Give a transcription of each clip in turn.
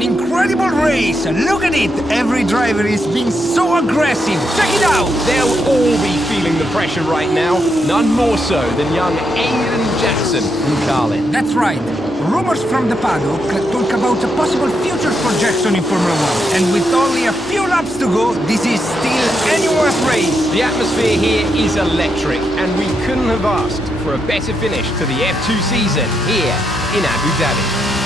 An incredible race! Look at it! Every driver is being so aggressive! Check it out! They'll all be feeling the pressure right now. None more so than young Aiden Jackson from Carlin. That's right. Rumors from the paddock talk about a possible future for Jackson in Formula 1. And with only a few laps to go, this is still anyone's race. The atmosphere here is electric, and we couldn't have asked for a better finish to the F2 season here in Abu Dhabi.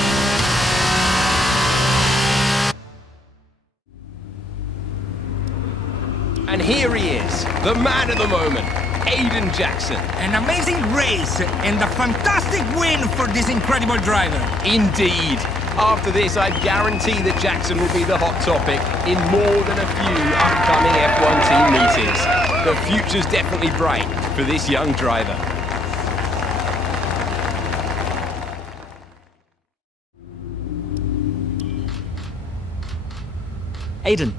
And here he is, the man of the moment, Aiden Jackson. An amazing race and a fantastic win for this incredible driver. Indeed. After this, I guarantee that Jackson will be the hot topic in more than a few upcoming F1 team meetings. The future's definitely bright for this young driver. Aiden,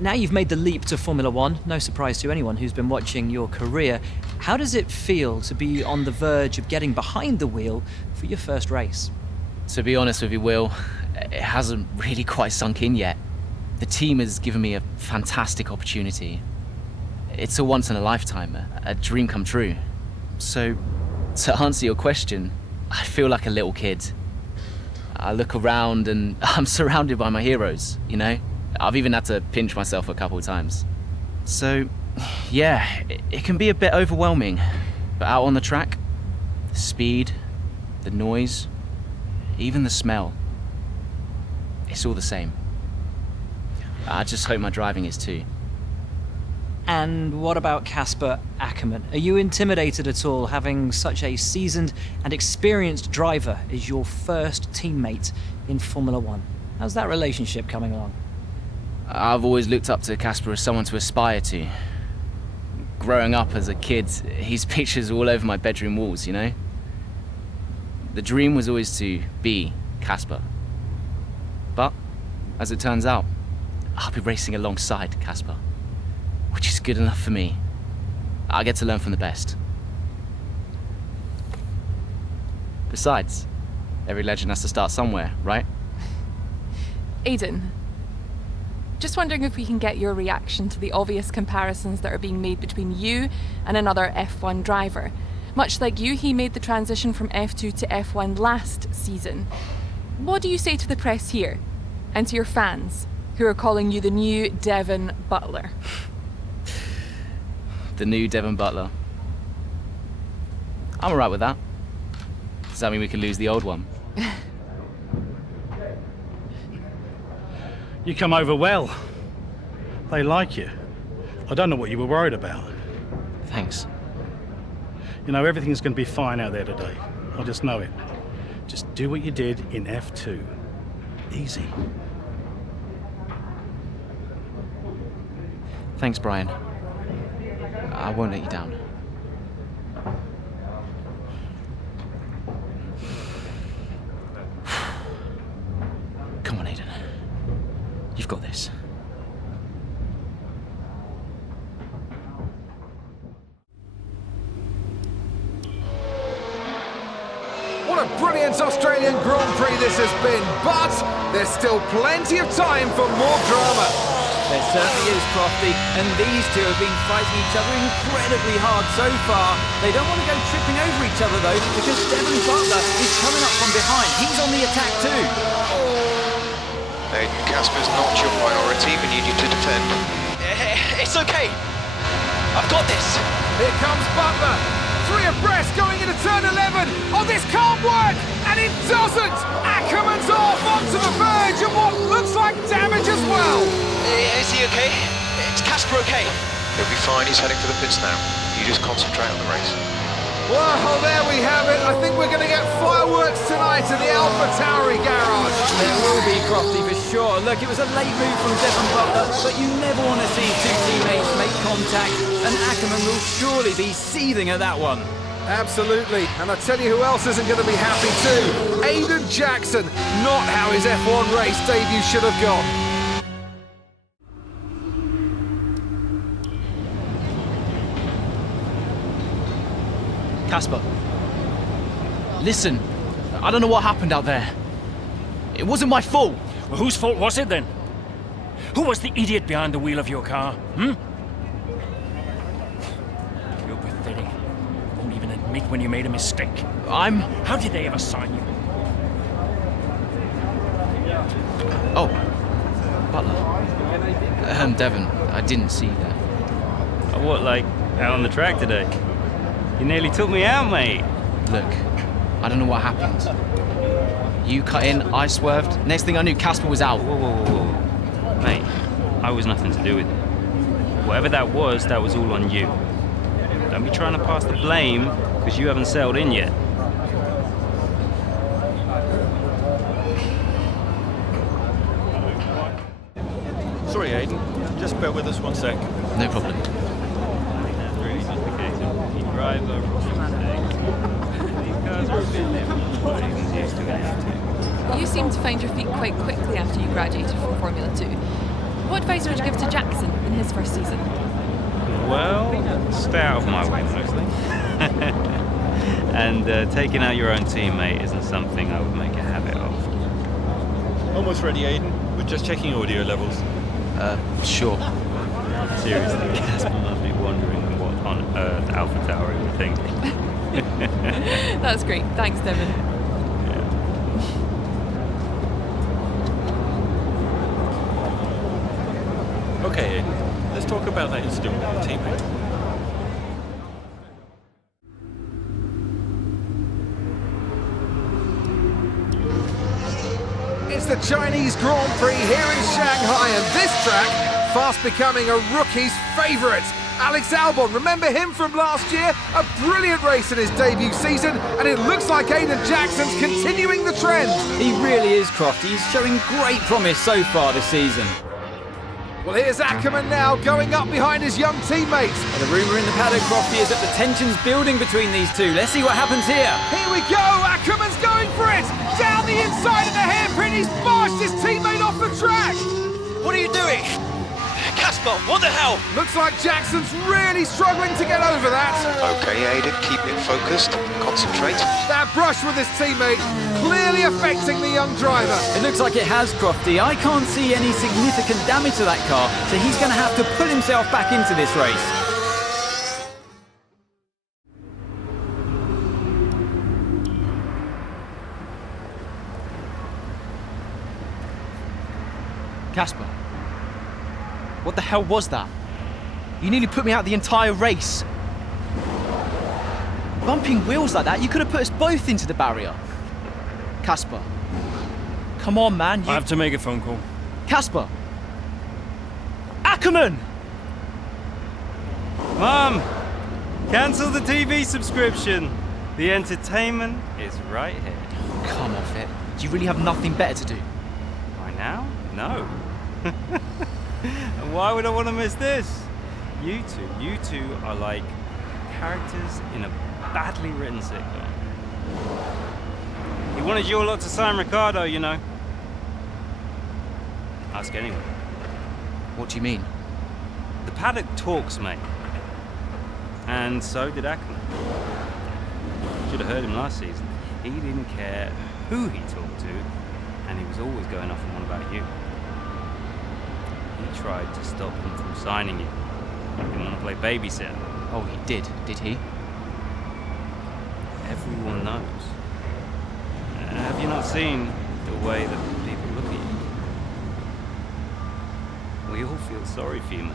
now you've made the leap to Formula One, no surprise to anyone who's been watching your career. How does it feel to be on the verge of getting behind the wheel for your first race? To be honest with you, Will, it hasn't really quite sunk in yet. The team has given me a fantastic opportunity. It's a once in a lifetime, a dream come true. So, to answer your question, I feel like a little kid. I look around and I'm surrounded by my heroes, you know? I've even had to pinch myself a couple of times. So, yeah, it can be a bit overwhelming. But out on the track, the speed, the noise, even the smell, it's all the same. I just hope my driving is too. And what about Casper Ackerman? Are you intimidated at all having such a seasoned and experienced driver as your first teammate in Formula One? How's that relationship coming along? I've always looked up to Casper as someone to aspire to. Growing up as a kid, his pictures were all over my bedroom walls, you know? The dream was always to be Casper. But, as it turns out, I'll be racing alongside Casper, which is good enough for me. I get to learn from the best. Besides, every legend has to start somewhere, right? Aiden, just wondering if we can get your reaction to the obvious comparisons that are being made between you and another F1 driver. Much like you, he made the transition from F2 to F1 last season. What do you say to the press here, and to your fans, who are calling you the new Devon Butler? The new Devon Butler. I'm alright with that. Does that mean we can lose the old one? You come over well. They like you. I don't know what you were worried about. Thanks. You know, everything's going to be fine out there today. I just know it. Just do what you did in F2. Easy. Thanks, Brian. I won't let you down. Come on, Aiden. You've got this. What a brilliant Australian Grand Prix this has been, but there's still plenty of time for more drama. There certainly is, Crofty, and these two have been fighting each other incredibly hard so far. They don't want to go tripping over each other, though, because Devon Butler is coming up from behind. He's on the attack, too. Aiden, Casper's not your priority. We need you to defend. It's okay. I've got this. Here comes Butler. 3 abreast going into turn 11. Oh, this can't work! And it doesn't! Ackerman's off onto the verge of what looks like damage as well. Is he okay? Is Casper okay? He'll be fine. He's heading for the pits now. You just concentrate on the race. Well, there we have it. I think we're going to get fireworks tonight in the Alpha Tauri garage. There will be, Crofty, for sure. Look, it was a late move from Devon Butler, but you never want to see two teammates make contact, and Ackerman will surely be seething at that one. Absolutely, and I tell you who else isn't going to be happy too. Aiden Jackson, not how his F1 race debut should have gone. Casper, listen, I don't know what happened out there. It wasn't my fault. Well, whose fault was it then? Who was the idiot behind the wheel of your car? You're pathetic. You won't even admit when you made a mistake. How did they ever sign you? Oh, Butler. Devon, I didn't see that. What, like, out on the track today? You nearly took me out, mate. Look, I don't know what happened. You cut in, I swerved. Next thing I knew, Casper was out. Whoa. Mate, I was nothing to do with it. Whatever that was all on you. Don't be trying to pass the blame, because you haven't settled in yet. Sorry, Aiden. Just bear with us 1 sec. No problem. That's really just the case of you drive over mistakes. These cars are a bit different from what Aiden's used to in F2. You seem to find your feet quite quickly after you graduated from Formula 2. What advice would you give to Jackson in his first season? Well, stay out of my way mostly. And taking out your own teammate isn't something I would make a habit of. Almost ready, Aiden. We're just checking audio levels. Sure. Seriously, Casper must be wondering what on earth Alpha Tauri would think. That's great. Thanks, Devon. Okay, Aiden. Let's talk about that incident with your teammate. It's the Chinese Grand Prix here in Shanghai, and this track fast becoming a rookie's favourite. Alex Albon, remember him from last year? A brilliant race in his debut season, and it looks like Aiden Jackson's continuing the trend. He really is, Crofty. He's showing great promise so far this season. Well, here's Ackerman now, going up behind his young teammates. And the rumour in the paddock, Crofty, is that the tension's building between these two. Let's see what happens here. Here we go, Ackerman's going for it! Down the inside of the hairpin, he's barged his teammate off the track! What are you doing? Casper, what the hell? Looks like Jackson's really struggling to get over that. Okay, Aiden, keep it focused. Concentrate. That brush with his teammate clearly affecting the young driver. It looks like it has, Crofty. I can't see any significant damage to that car, so he's going to have to pull himself back into this race. Casper, what the hell was that? You nearly put me out the entire race. Bumping wheels like that, you could have put us both into the barrier. Casper, come on, man. I have to make a phone call. Casper! Ackerman! Mom, cancel the TV subscription. The entertainment is right here. Come off it. Do you really have nothing better to do? Right now? No. And why would I want to miss this? You two are like characters in a badly written sitcom. He wanted your lot to sign Ricardo, you know. Ask anyone. What do you mean? The paddock talks, mate. And so did Ackerman. Should have heard him last season. He didn't care who he talked to, and he was always going off on one about you. He tried to stop him from signing you. He didn't want to play babysitter. Oh, he did he? Everyone knows. Have you not seen the way that people look at you? We all feel sorry for you, mate.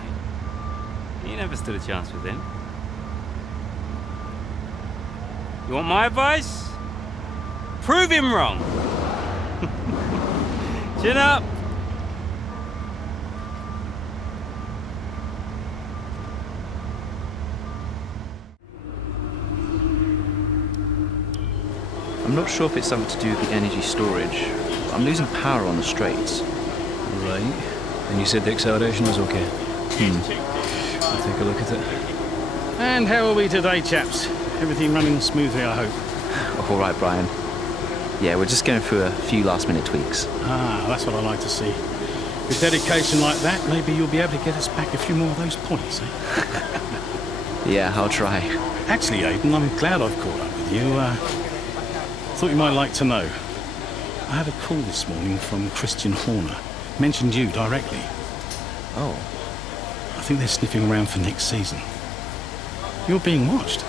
You never stood a chance with him. You want my advice? Prove him wrong. Chin up. I'm not sure if it's something to do with the energy storage. I'm losing power on the straights. Right. And you said the acceleration was okay? I'll take a look at it. And how are we today, chaps? Everything running smoothly, I hope. All right, Brian. Yeah, we're just going through a few last-minute tweaks. Ah, that's what I like to see. With dedication like that, maybe you'll be able to get us back a few more of those points, eh? Yeah, I'll try. Actually, Aiden, I'm glad I've caught up with you. Thought you might like to know. I had a call this morning from Christian Horner. Mentioned you directly. Oh. I think they're sniffing around for next season. You're being watched.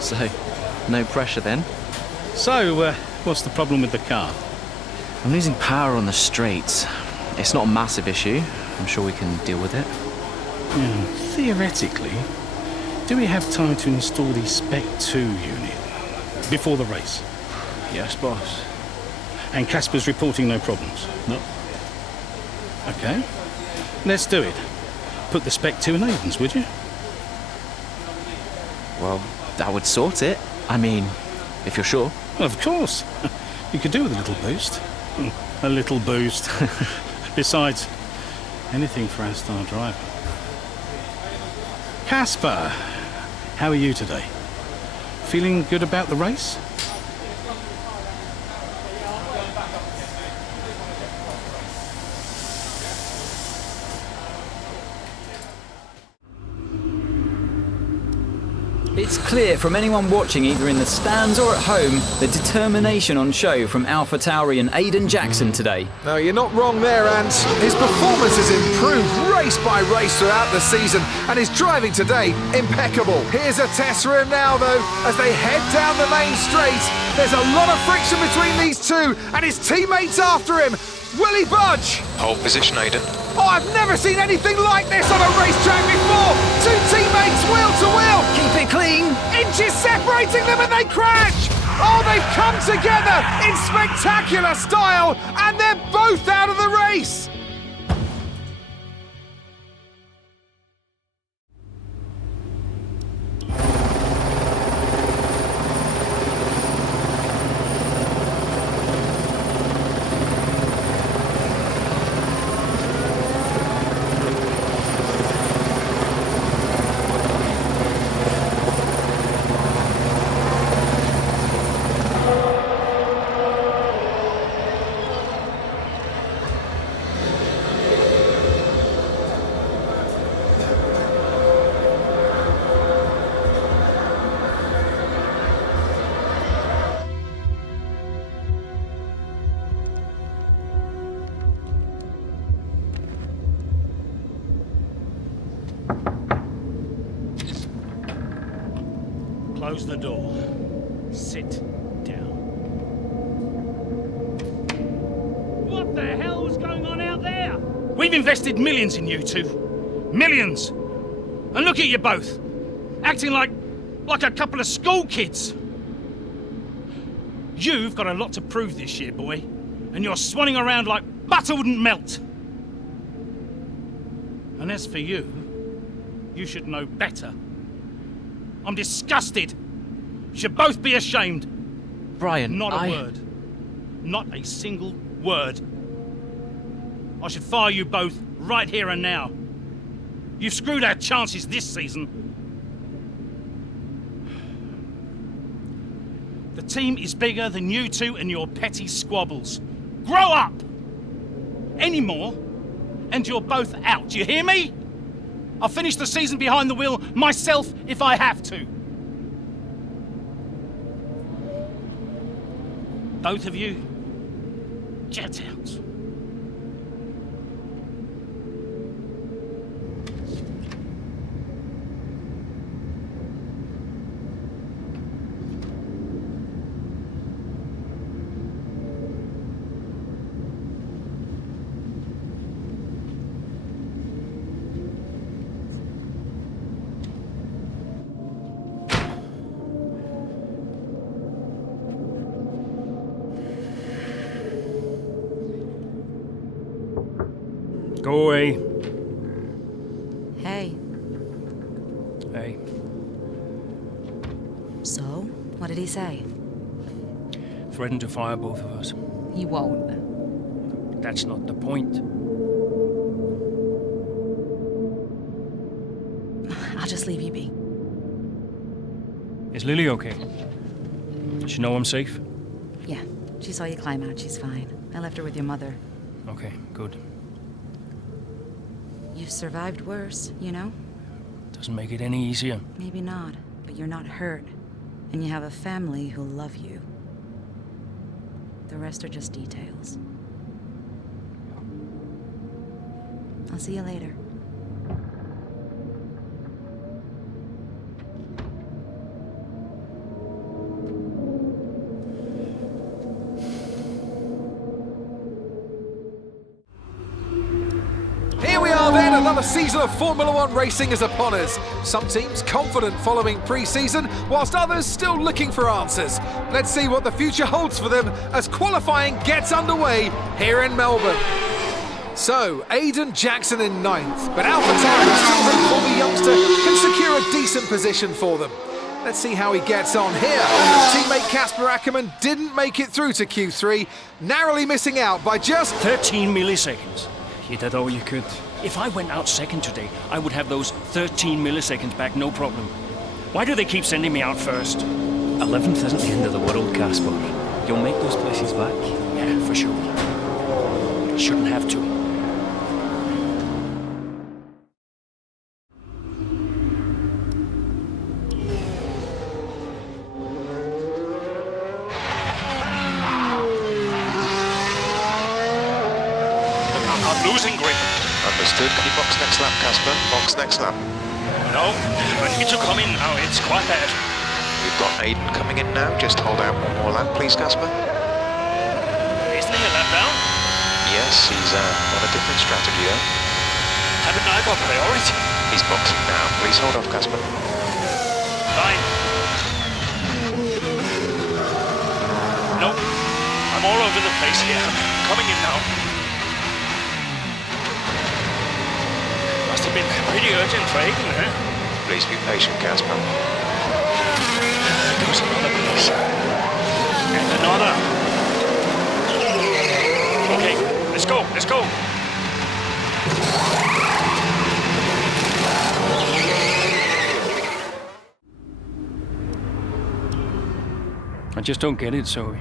So, no pressure then? So, what's the problem with the car? I'm losing power on the straights. It's not a massive issue. I'm sure we can deal with it. Yeah, theoretically, do we have time to install the Spec 2 unit before the race? Yes, boss. And Casper's reporting no problems? No. Okay. Let's do it. Put the Spec 2 in Aiden's, would you? Well, that would sort it. I mean, if you're sure. Of course. You could do with a little boost. A little boost. Besides, anything for our star driver. Casper, how are you today? Feeling good about the race? It's clear from anyone watching either in the stands or at home the determination on show from Alpha Tauri and Aiden Jackson today. No, you're not wrong there, Ant. His performance has improved race by race throughout the season, and his driving today, impeccable. Here's a test for him now, though, as they head down the main straight. There's a lot of friction between these two, and his teammates after him. Will he budge? Hold position, Aiden. Oh, I've never seen anything like this on a racetrack before! Two teammates wheel to wheel! Keep it clean! Inches separating them and they crash! Oh, they've come together in spectacular style, and they're both out of the race! Close the door. Sit down. What the hell was going on out there? We've invested millions in you two. Millions! And look at you both. Acting like a couple of school kids. You've got a lot to prove this year, boy. And you're swanning around like butter wouldn't melt. And as for you, you should know better. I'm disgusted. You should both be ashamed. Brian, Not a word. Not a single word. I should fire you both right here and now. You've screwed our chances this season. The team is bigger than you two and your petty squabbles. Grow up! Any more, and you're both out. You hear me? I'll finish the season behind the wheel myself if I have to. Both of you, get out. Go away. Hey. Hey. So, what did he say? Threatened to fire both of us. He won't. That's not the point. I'll just leave you be. Is Lily okay? Does she know I'm safe? Yeah, she saw you climb out. She's fine. I left her with your mother. Okay, good. You've survived worse, you know? Doesn't make it any easier. Maybe not, but you're not hurt. And you have a family who love you. The rest are just details. I'll see you later. Here we are then, another season of Formula One racing is upon us. Some teams confident following pre-season, whilst others still looking for answers. Let's see what the future holds for them as qualifying gets underway here in Melbourne. So, Aiden Jackson in 9th, but AlphaTauri still hopeful the youngster can secure a decent position for them. Let's see how he gets on here. Teammate Casper Ackerman didn't make it through to Q3, narrowly missing out by just 13 milliseconds. You did all you could. If I went out second today, I would have those 13 milliseconds back, no problem. Why do they keep sending me out first? 11th isn't the end of the world, Casper. You'll make those places back. Yeah, for sure. I shouldn't have to. I'm losing grip. Understood. Can you box next lap, Casper? Box next lap. No, I need to come in now. It's quite bad. We've got Aiden coming in now. Just hold out one more lap, please, Casper. Isn't he a lap down? Yes, he's on a different strategy though. Haven't I got priority? He's boxing now. Please hold off, Casper. Fine. Nope. I'm all over the place here. Coming in now. Must have been pretty urgent for Aiden, huh? Please be patient, Casper. There goes another piece. And another. Okay, let's go, let's go. I just don't get it, Zoe.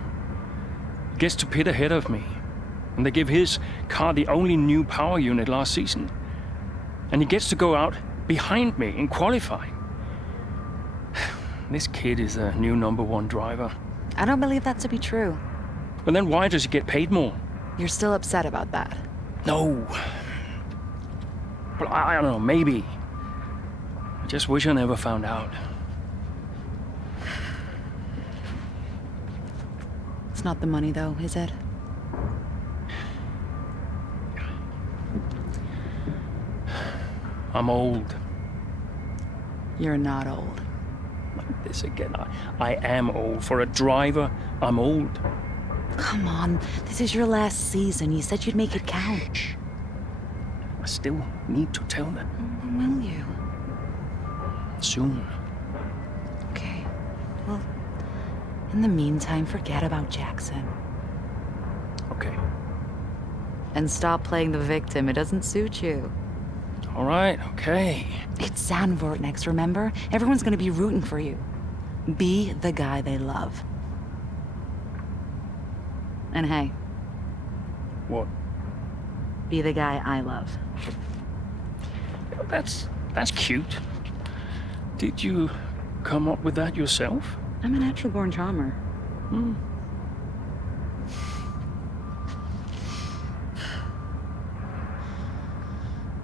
He gets to pit ahead of me, and they give his car the only new power unit last season. And he gets to go out behind me in qualifying. This kid is the new #1 driver. I don't believe that to be true. But then why does he get paid more? You're still upset about that. No. Well, I don't know, maybe. I just wish I never found out. It's not the money, though, is it? I'm old. You're not old. Like this again. I am old. For a driver, I'm old. Come on, this is your last season. You said you'd make it count. Shh. I still need to tell them. When will you? Soon. Okay. Well, in the meantime, forget about Jackson. Okay. And stop playing the victim. It doesn't suit you. All right, okay. It's Zandvoort next, remember? Everyone's gonna be rooting for you. Be the guy they love. And hey. What? Be the guy I love. That's cute. Did you come up with that yourself? I'm a natural-born charmer. Hmm.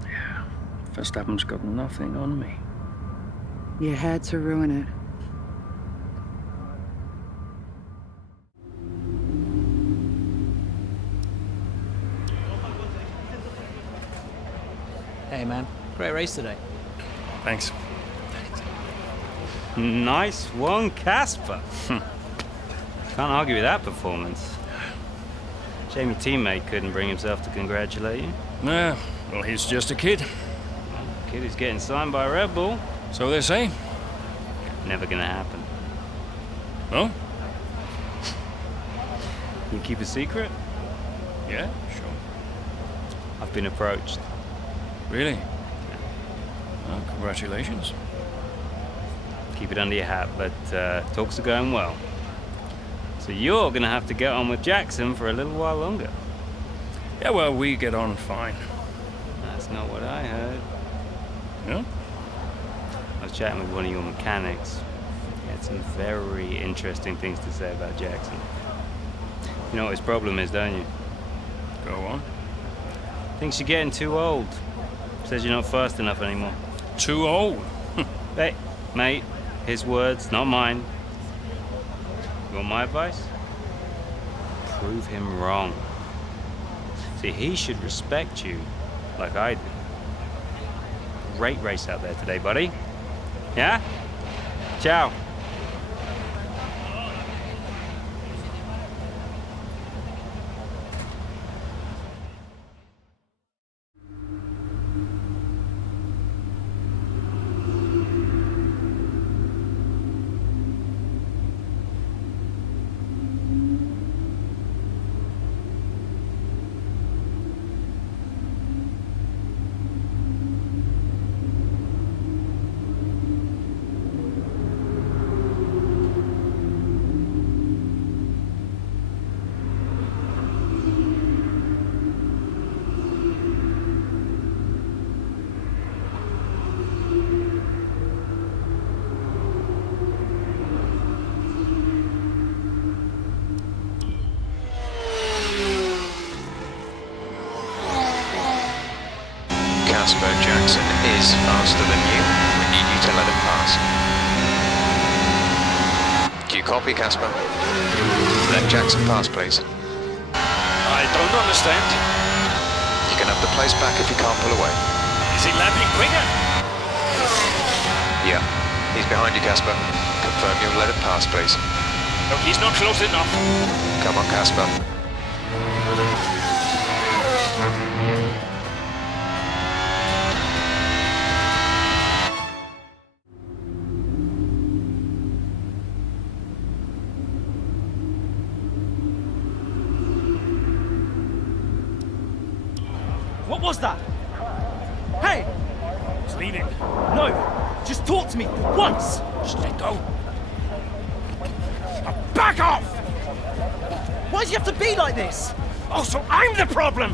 Yeah. Verstappen's got nothing on me. You had to ruin it. Hey man, great race today. Thanks. Nice one, Casper. Can't argue with that performance. Shame your teammate couldn't bring himself to congratulate you. Yeah, well, he's just a kid. Kid who's getting signed by Red Bull. So they say. Never gonna happen. Oh? You keep a secret? Yeah, sure. I've been approached. Really? Yeah. Well, congratulations. Keep it under your hat, but talks are going well. So you're gonna have to get on with Jackson for a little while longer. Yeah, well, we get on fine. That's not what I heard. Yeah? I was chatting with one of your mechanics. He had some very interesting things to say about Jackson. You know what his problem is, don't you? Go on. Thinks you're getting too old. Says you're not fast enough anymore. Too old? Hey, mate, his words, not mine. You want my advice? Prove him wrong. See, he should respect you like I do. Great race out there today, buddy. Yeah? Ciao. Casper Jackson is faster than you. We need you to let him pass. Do you copy, Casper? Let Jackson pass, please. I don't understand. You can have the place back if you can't pull away. Is he lapping quicker? Yeah. He's behind you, Casper. Confirm you'll let him pass, please. No, he's not close enough. Come on, Casper. What was that? Hey! He's leaving. No! Just talk to me once! Just let go. Back off! Why do you have to be like this? Oh, so I'm the problem!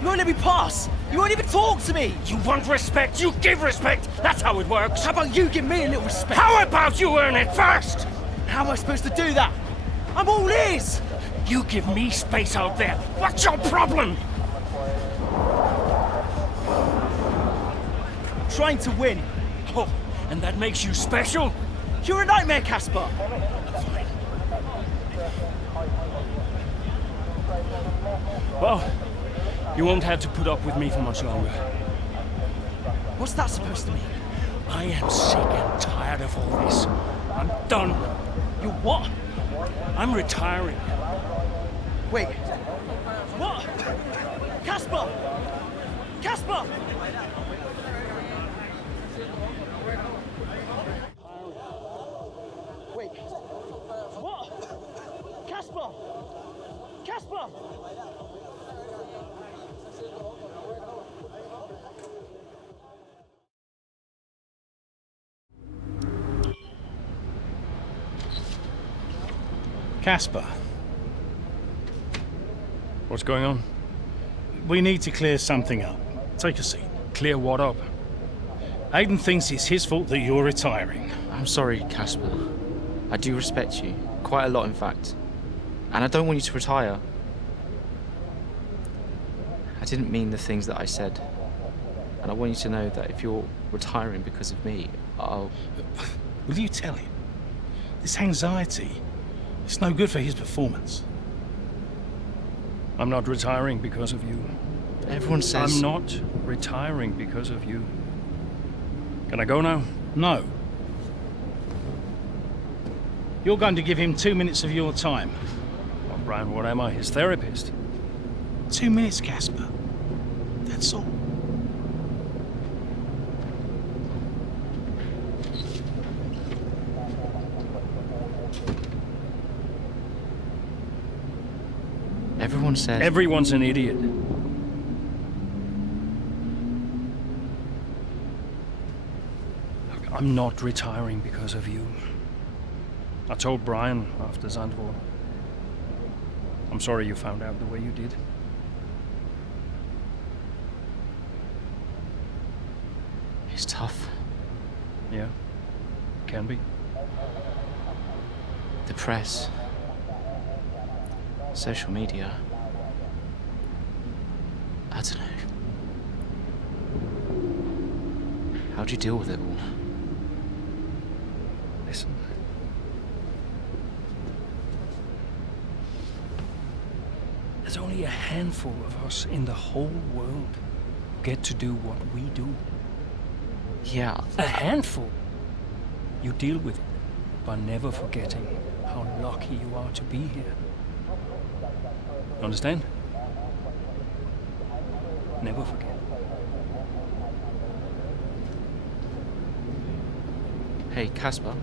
You won't let me pass! You won't even talk to me! You want respect, you give respect! That's how it works! How about you give me a little respect? How about you earn it first? How am I supposed to do that? I'm all ears! You give me space out there! What's your problem? Trying to win. Oh, and that makes you special? You're a nightmare, Casper! Well, you won't have to put up with me for much longer. What's that supposed to mean? I am sick and tired of all this. I'm done. You what? I'm retiring. Wait. What? Casper! Casper! Wait. What? Casper! Casper! Casper, What's going on? we need to clear something up. Take a seat. Clear what up? Aiden thinks it's his fault that you're retiring. I'm sorry, Casper. I do respect you. Quite a lot, in fact. And I don't want you to retire. I didn't mean the things that I said. And I want you to know that if you're retiring because of me, I'll... Will you tell him? This anxiety, it's no good for his performance. I'm not retiring because of you. Everyone says... I'm not retiring because of you. Can I go now? No. You're going to give him 2 minutes of your time. Oh, Brian, what am I? His therapist? 2 minutes, Casper. That's all. Everyone says... Everyone's an idiot. Look, I'm not retiring because of you. I told Brian after Zandvoort. I'm sorry you found out the way you did. It's tough. Yeah, can be. The press. Social media. I don't know. How do you deal with it all? Listen. There's only a handful of us in the whole world who get to do what we do. Yeah. A handful. You deal with it by never forgetting how lucky you are to be here. Understand? Never forget. Hey, Casper.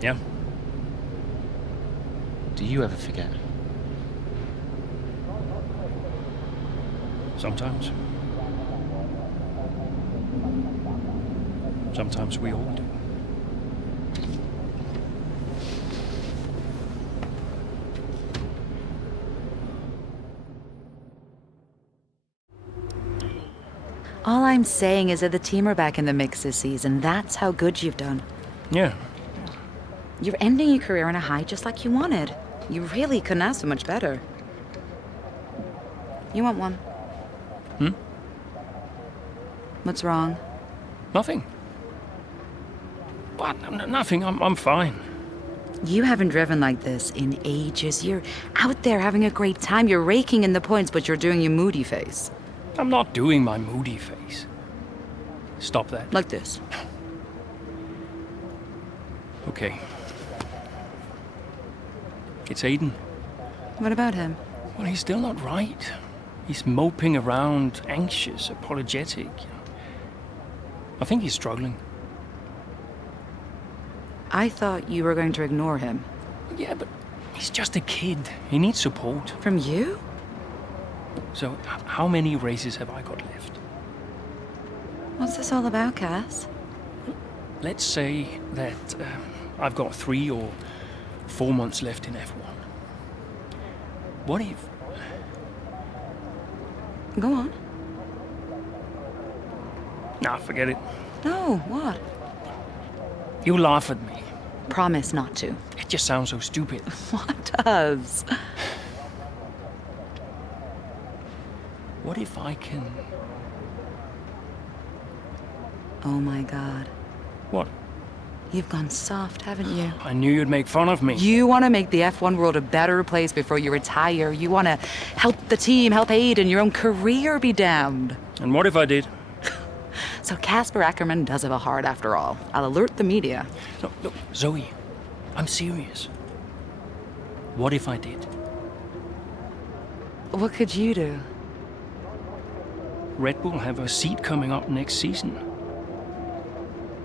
Yeah? Do you ever forget? Sometimes. Sometimes we all do. All I'm saying is that the team are back in the mix this season. That's how good you've done. Yeah. You're ending your career on a high just like you wanted. You really couldn't ask for much better. You want one? Hmm? What's wrong? Nothing. What? Nothing. I'm fine. You haven't driven like this in ages. You're out there having a great time. You're raking in the points, but you're doing your moody face. I'm not doing my moody face. Stop that. Like this. Okay. It's Aiden. What about him? Well, he's still not right. He's moping around, anxious, apologetic. I think he's struggling. I thought you were going to ignore him. Yeah, but he's just a kid. He needs support. From you? So, how many races have I got left? What's this all about, Cass? Let's say that I've got 3 or 4 months left in F1. What if... Go on. Nah, forget it. No, what? You laugh at me. Promise not to. It just sounds so stupid. What does? What if I can... Oh my God. What? You've gone soft, haven't you? I knew you'd make fun of me. You want to make the F1 world a better place before you retire. You want to help the team, help Aiden, your own career be damned. And what if I did? So Casper Ackerman does have a heart after all. I'll alert the media. No, look, Zoe, I'm serious. What if I did? What could you do? Red Bull have a seat coming up next season.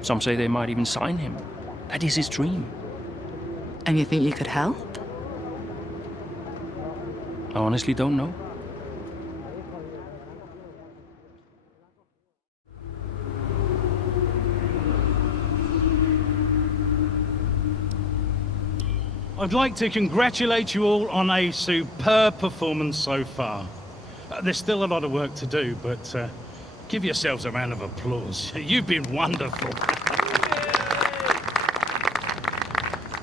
Some say they might even sign him. That is his dream. And you think you could help? I honestly don't know. I'd like to congratulate you all on a superb performance so far. There's still a lot of work to do, but give yourselves a round of applause. You've been wonderful.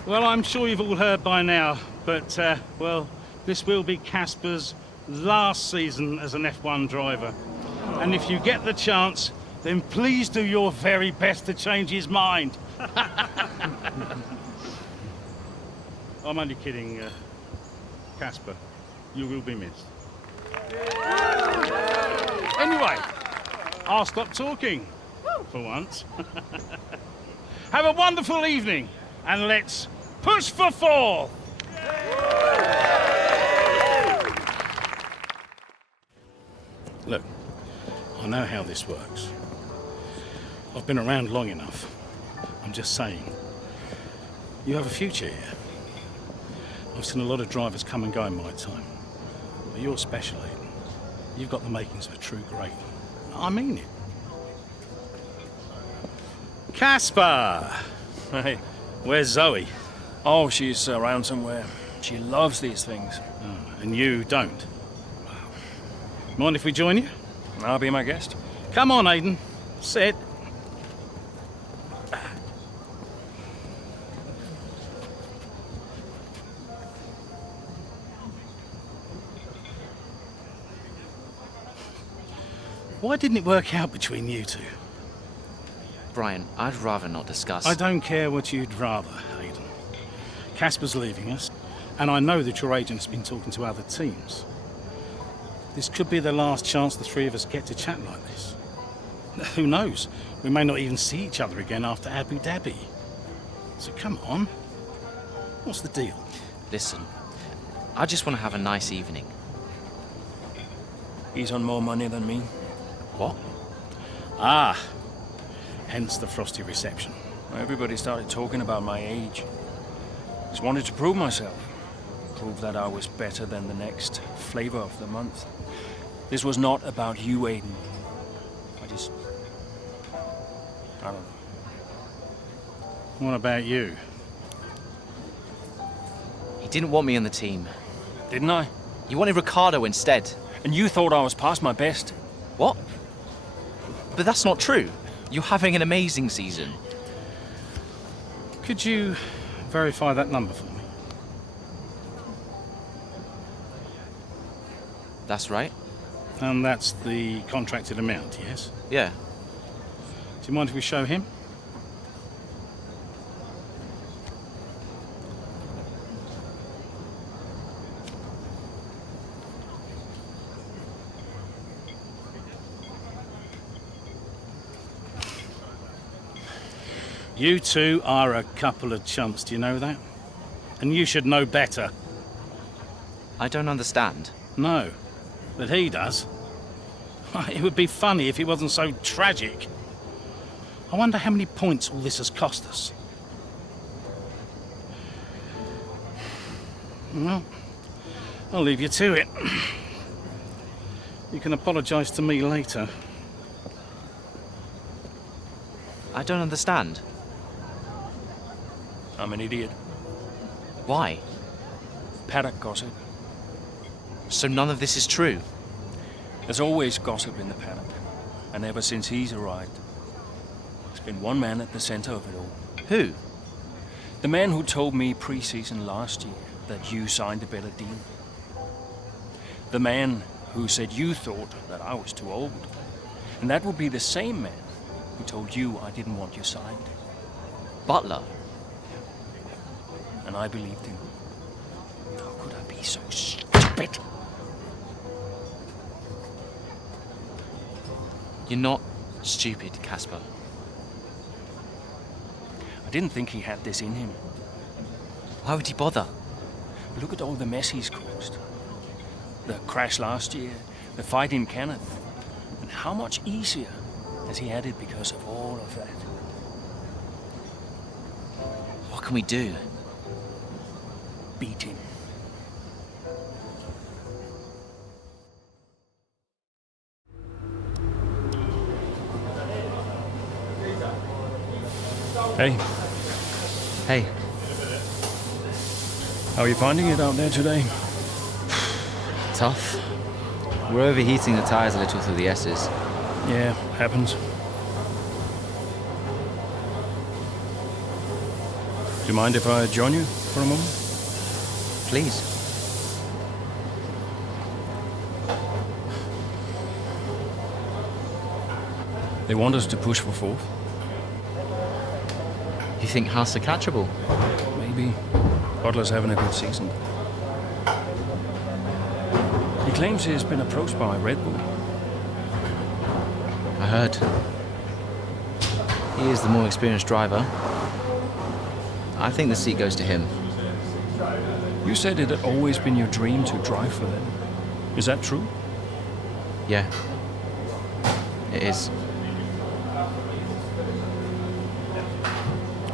Well, I'm sure you've all heard by now, but, well, this will be Casper's last season as an F1 driver. And if you get the chance, then please do your very best to change his mind. I'm only kidding, Casper. You will be missed. Anyway, I'll stop talking for once. Have a wonderful evening, and let's push for 4. Look, I know how this works. I've been around long enough. I'm just saying, you have a future here. I've seen a lot of drivers come and go in my time. But you're special, Aiden. You've got the makings of a true great. I mean it. Casper! Hey. Where's Zoe? Oh, she's around somewhere. She loves these things. Oh, and you don't? Mind if we join you? I'll be my guest. Come on, Aiden. Sit. Why didn't it work out between you two? Brian, I'd rather not discuss. I don't care what you'd rather, Hayden. Casper's leaving us, and I know that your agent's been talking to other teams. This could be the last chance the three of us get to chat like this. Who knows? We may not even see each other again after Abu Dhabi. So come on. What's the deal? Listen, I just want to have a nice evening. He's on more money than me. What? Ah. Hence the frosty reception. Everybody started talking about my age. Just wanted to prove myself. Prove that I was better than the next flavor of the month. This was not about you, Aiden. I don't know. What about you? He didn't want me on the team. Didn't I? You wanted Ricardo instead. And you thought I was past my best. What? But that's not true. You're having an amazing season. Could you verify that number for me? That's right. And that's the contracted amount, yes? Yeah. Do you mind if we show him? You two are a couple of chumps, do you know that? And you should know better. I don't understand. No, but he does. It would be funny if it wasn't so tragic. I wonder how many points all this has cost us. Well, I'll leave you to it. You can apologise to me later. I don't understand. I'm an idiot. Why? Paddock gossip. So none of this is true? There's always gossip in the paddock. And ever since he's arrived, there's been one man at the center of it all. Who? The man who told me pre-season last year that you signed a better deal. The man who said you thought that I was too old. And that would be the same man who told you I didn't want you signed. Butler? And I believed him. How could I be so stupid? You're not stupid, Casper. I didn't think he had this in him. Why would he bother? Look at all the mess he's caused. The crash last year, the fight in Kenneth. And how much easier has he had it because of all of that? What can we do? Beat him. Hey. Hey. How are you finding it out there today? Tough. We're overheating the tires a little through the S's. Yeah, happens. Do you mind if I join you for a moment? Please. They want us to push for fourth. You think Haas are catchable? Maybe. Butler's having a good season. He claims he's been approached by Red Bull. I heard. He is the more experienced driver. I think the seat goes to him. You said it had always been your dream to drive for them. Is that true? Yeah. It is.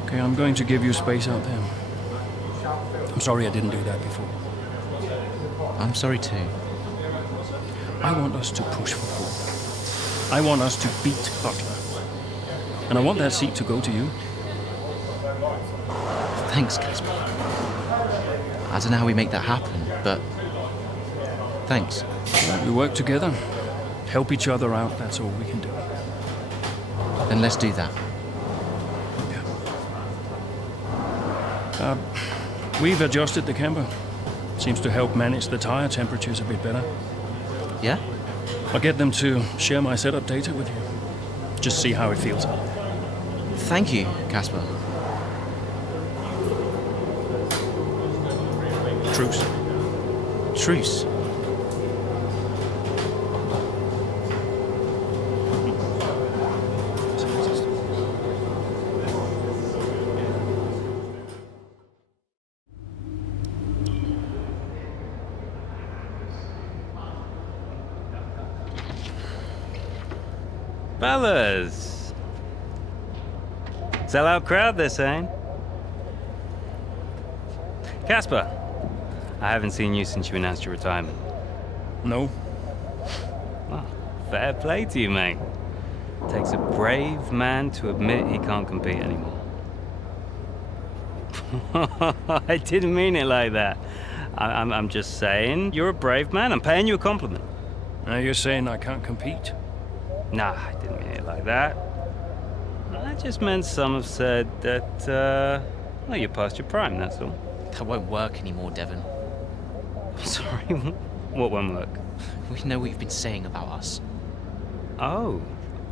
Okay, I'm going to give you space out there. I'm sorry I didn't do that before. I'm sorry too. I want us to push for fourth. I want us to beat Butler. And I want that seat to go to you. Thanks, Casper. I don't know how we make that happen, but thanks. We work together, help each other out, that's all we can do. Then let's do that. We've adjusted the camber. Seems to help manage the tire temperatures a bit better. Yeah? I'll get them to share my setup data with you. Just see how it feels out. Thank you, Casper. Truce. Truce. Fellas! Sell-out crowd, they're saying. Casper, I haven't seen you since you announced your retirement. No. Well, fair play to you, mate. Takes a brave man to admit he can't compete anymore. I didn't mean it like that. I'm just saying, you're a brave man. I'm paying you a compliment. Now you're saying I can't compete? Nah, I didn't mean it like that. I just meant some have said that, well, you're past your prime, that's all. That won't work anymore, Devon. Sorry, what won't work? We know what you've been saying about us. Oh,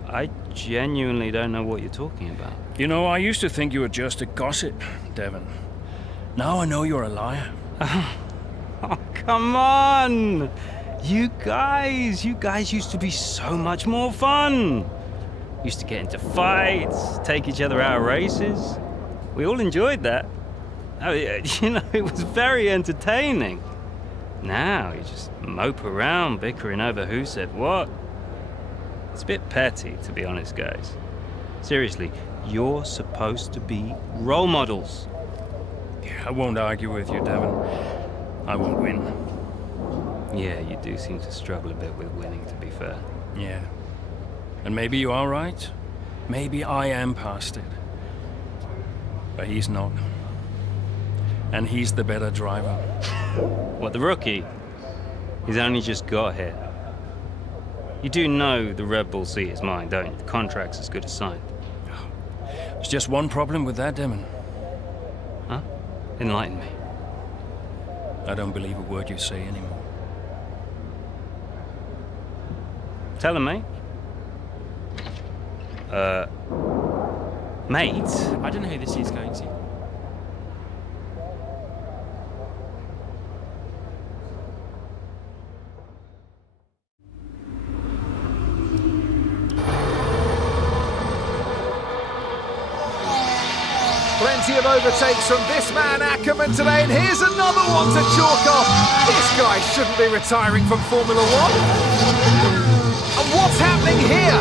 I genuinely don't know what you're talking about. You know, I used to think you were just a gossip, Devon. Now I know you're a liar. Oh, come on! You guys used to be so much more fun. Used to get into fights, take each other out of races. We all enjoyed that. Oh, you know, it was very entertaining. Now you just mope around bickering over who said what. It's a bit petty, to be honest, guys. Seriously, you're supposed to be role models. Yeah, I won't argue with you, Devon. I won't win. Yeah, you do seem to struggle a bit with winning, to be fair. Yeah. And maybe you are right. Maybe I am past it. But he's not. And he's the better driver. What, the rookie? He's only just got here. You do know the Red Bull seat is mine, don't you? The contract's as good as signed. There's just one problem with that, Devon. Huh? Enlighten me. I don't believe a word you say anymore. Tell him, mate. Mate? I don't know who this is going to. Plenty of overtakes from this man Ackerman today, and here's another one to chalk off. This guy shouldn't be retiring from Formula One. And what's happening here?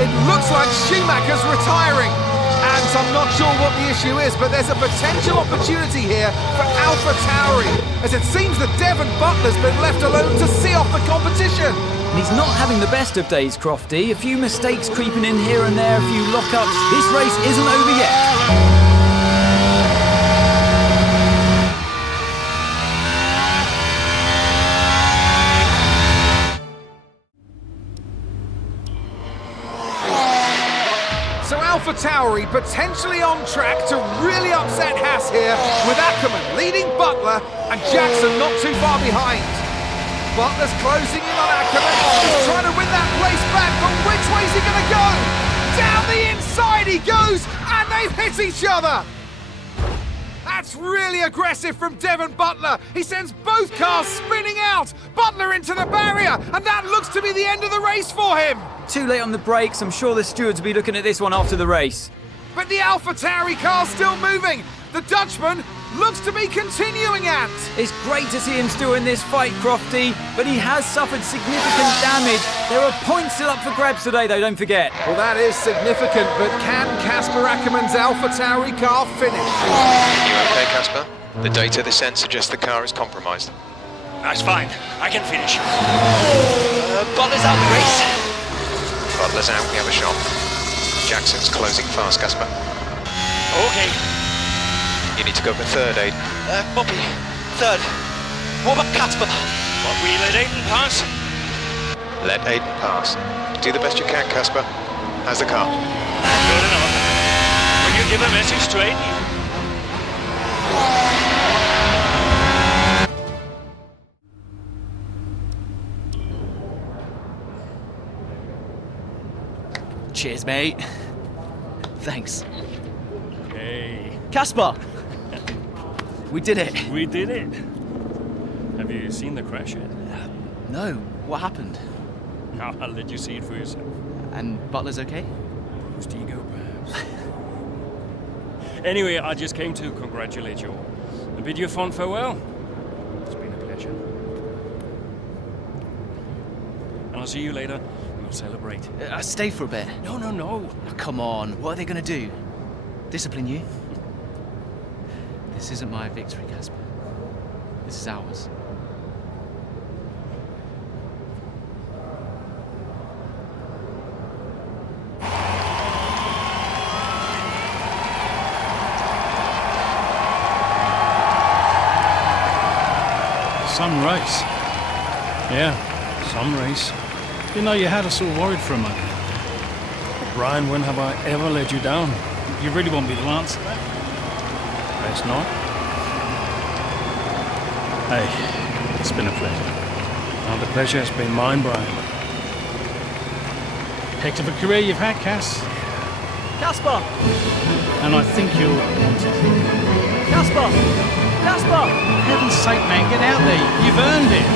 It looks like Schumacher's retiring. And I'm not sure what the issue is, but there's a potential opportunity here for AlphaTauri, as it seems that Devon Butler's been left alone to see off the competition. And he's not having the best of days, Crofty. A few mistakes creeping in here and there, a few lockups. This race isn't over yet. AlphaTauri potentially on track to really upset Haas here, with Ackerman leading Butler and Jackson not too far behind. Butler's closing in on Ackerman. He's trying to win that place back, but which way's he going to go? Down the inside he goes, and they've hit each other. That's really aggressive from Devon Butler. He sends both cars spinning out. Butler into the barrier, and that looks to be the end of the race for him. Too late on the brakes. I'm sure the stewards will be looking at this one after the race. But the AlphaTauri car's still moving. The Dutchman looks to be continuing at. It's great to see him still in this fight, Crofty, but he has suffered significant damage. There are points still up for grabs today, though, don't forget. Well, that is significant, but can Casper Ackerman's AlphaTauri car finish? You okay, Casper? The data this end suggests the car is compromised. That's fine. I can finish. Butler's out the race. Butler's out, we have a shot. Jackson's closing fast, Casper. Okay. You need to go for third, Aiden. Bobby, third. What about Casper? What, we let Aiden pass? Let Aiden pass. Do the best you can, Casper. How's the car? Good enough. Will you give a message to Aiden? Cheers, mate. Thanks. Hey. Casper! We did it. We did it. Have you seen the crash yet? No. What happened? No, I'll let you see it for yourself. And Butler's okay? Bruised ego, perhaps. Anyway, I just came to congratulate you all and bid you a fond farewell. It's been a pleasure. And I'll see you later. We'll celebrate. Stay for a bit. No, no, no. Oh, come on. What are they going to do? Discipline you? This isn't my victory, Casper. This is ours. Some race. Yeah, some race. You know, you had us all worried for a moment. Brian, when have I ever let you down? You really want me to answer that? Best not. Hey, it's been a pleasure. Now the pleasure has been mine, Brian. Heck of a career you've had, Cass. Casper! And I think you'll want it. Casper! Casper! For heaven's sake, man, get out there. You've earned it.